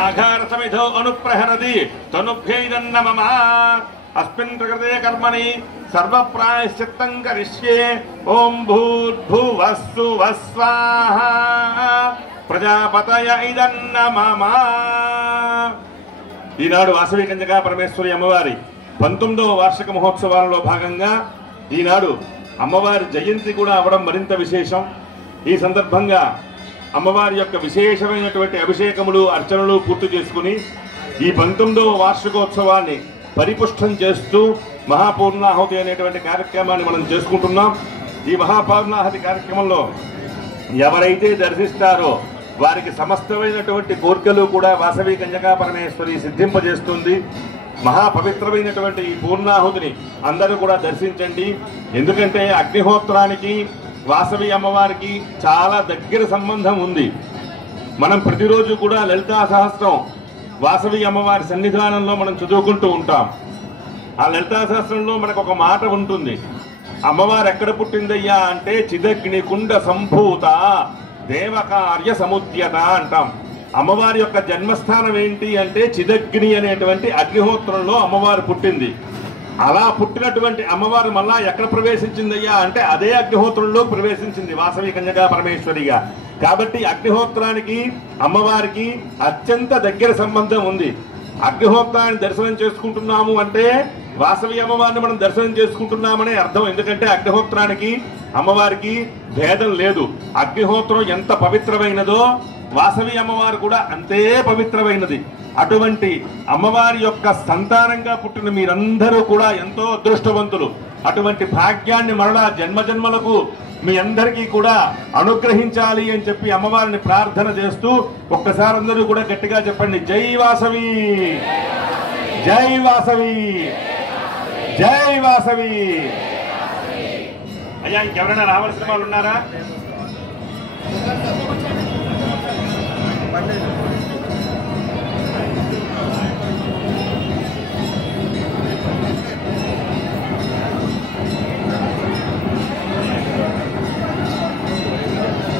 మాఘారసమిధో అనుప్రహరది తనుభ్యైదన్నమమ అస్మిన్ ప్రకృతే కర్మణి సర్వప్రాయశ్చిత్తం కరిష్యే ఓం భూర్భువస్సు వస్వాహ ప్రజాపతయ ఇదన్నమమ. ఈనాడు వాసవి కన్యకా పరమేశ్వరి అమ్మవారి 19వ వార్షిక మహోత్సవాలలో భాగంగా ఈనాడు అమ్మవారి జయంతి కూడా అవడం మరింత విశేషం. ఈ సందర్భంగా అమ్మవారి యొక్క విశేషమైనటువంటి అభిషేకములు అర్చనలు పూర్తి చేసుకుని ఈ 19వ వార్షికోత్సవాన్ని పరిపుష్టం చేస్తూ మహాపూర్ణాహుతి అనేటువంటి కార్యక్రమాన్ని మనం చేసుకుంటున్నాం. ఈ మహాపూర్ణాహుతి కార్యక్రమంలో ఎవరైతే దర్శిస్తారో వారికి సమస్తమైనటువంటి కోరికలు కూడా వాసవి కన్యకా పరమేశ్వరి సిద్ధింపజేస్తుంది. మహాపవిత్రమైనటువంటి ఈ పూర్ణాహుతిని అందరూ కూడా దర్శించండి. ఎందుకంటే అగ్నిహోత్రానికి వాసవి అమ్మవారికి చాలా దగ్గర సంబంధం ఉంది. మనం ప్రతిరోజు కూడా లలితా సహస్రం వాసవి అమ్మవారి సన్నిధానంలో మనం చదువుకుంటూ ఉంటాం. ఆ లలితా సహస్రంలో మనకు ఒక మాట ఉంటుంది, అమ్మవారు ఎక్కడ పుట్టిందయ్యా అంటే చిదగ్ని కుండ సంభూత దేవకార్య సముద్యత అంటాం. అమ్మవారి యొక్క జన్మస్థానం ఏంటి అంటే చిదగ్ని అనేటువంటి అగ్నిహోత్రంలో అమ్మవారు పుట్టింది. అలా పుట్టినటువంటి అమ్మవారు మళ్ళా ఎక్కడ ప్రవేశించిందయ్యా అంటే అదే అగ్నిహోత్రంలో ప్రవేశించింది వాసవి కన్యకా పరమేశ్వరిగా. కాబట్టి అగ్నిహోత్రానికి అమ్మవారికి అత్యంత దగ్గర సంబంధం ఉంది. అగ్నిహోత్రాన్ని దర్శనం చేసుకుంటున్నాము అంటే వాసవి అమ్మవారిని మనం దర్శనం చేసుకుంటున్నామనే అర్థం. ఎందుకంటే అగ్నిహోత్రానికి అమ్మవారికి భేదం లేదు. అగ్నిహోత్రం ఎంత పవిత్రమైనదో వాసవి అమ్మవారు కూడా అంతే పవిత్రమైనది. అటువంటి అమ్మవారి యొక్క సంతానంగా పుట్టిన మీరందరూ కూడా ఎంతో అదృష్టవంతులు. అటువంటి భాగ్యాన్ని మరలా జన్మజన్మలకు మీ అందరికీ కూడా అనుగ్రహించాలి అని చెప్పి అమ్మవారిని ప్రార్థన చేస్తూ ఒక్కసారి అందరూ కూడా గట్టిగా చెప్పండి, జై వాసవి, జై వాసవి, జై వాసవి. అయ్యా ఇంకెవరైనా రావాల్సిన వాళ్ళు ఉన్నారా?